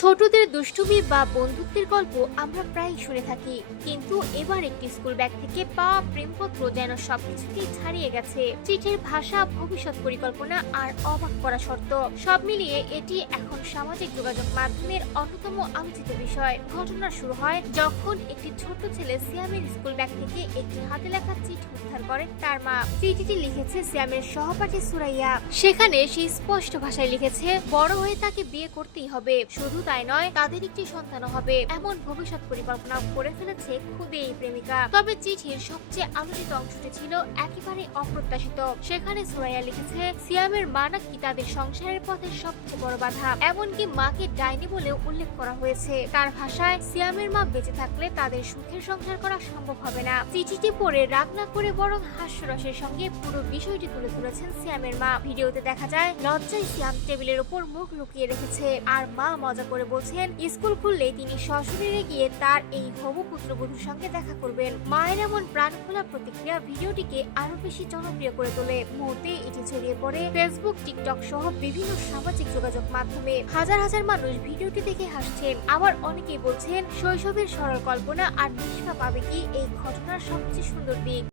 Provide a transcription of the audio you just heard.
ছোটদের দুষ্টুমি বা বন্ধুত্বের গল্প আমরা প্রায় শুনে থাকি, কিন্তু এবার একটি স্কুল ব্যাগ থেকে পাওয়া প্রেমপত্র যেন সবকিছুতেই ছাড়িয়ে গেছে। চিঠির ভাষা, ভবিষ্যৎ পরিকল্পনা আর অবাক করা শর্ত, সব মিলিয়ে এটি এখন সামাজিক যোগাযোগ মাধ্যমের অন্যতম আলোচিত বিষয়। ঘটনা শুরু হয় যখন একটি ছোট ছেলে সিয়ামের স্কুল ব্যাগ থেকে একটি হাতে লেখা চিঠি উদ্ধার করেন তার মা। চিঠিটি লিখেছে সিয়ামের সহপাঠী সুরাইয়া। সেখানে সে স্পষ্ট ভাষায় লিখেছে, বড় হয়ে তাকে বিয়ে করতেই হবে, শুধু তাই নয়, তাদের একটি সন্তানও হবে, এমন ভবিষ্যৎ পরিকল্পনা করে ফেলেছে খুদে এই প্রেমিকা। তবে চিঠির সবচেয়ে আলোচিত অংশটি ছিল একেবারে অপ্রত্যাশিত। সেখানে সুরাইয়া লিখেছে, সিয়ামের মা নাকি তাদের সংসারের পথে সবচেয়ে বড় বাধা, এমনকি মাকে ডাইনি বলেও উল্লেখ করা হয়েছে। তার ভাষায়, সিয়ামের মা বেঁচে থাকলে তাদের সুখের সংসার করা সম্ভব হবে না। চিঠিটি পড়ে রাগ না করে বরং হাস্যরসের সঙ্গে পুরো বিষয়টি তুলে ধরেছেন সিয়ামের মা। ভিডিওতে দেখা যায় লজ্জায় সিয়াম টেবিলের উপর মুখ লুকিয়ে রেখেছে, আর মা মজা করে বলছেন স্কুল খুললেই তিনি সশরীরে গিয়ে তার এই হবু পুত্রবধূর সঙ্গে দেখা করবেন। মায়ের এমন প্রাণখোলা প্রতিক্রিয়া ভিডিওটিকে আরো বেশি জনপ্রিয় করে তোলে। মুহূর্তে এটি ছড়িয়ে পড়ে ফেসবুক, টিকটক সহ বিভিন্ন সামাজিক যোগাযোগ মাধ্যমে। হাজার হাজার মানুষ ভিডিওটি দেখে হাসছেন, আবার অনেকেই বলছেন শৈশবের সরল কল্পনা আর নিষ্পাপ আবেগই এই ঘটনার সবচেয়ে সুন্দর দিক।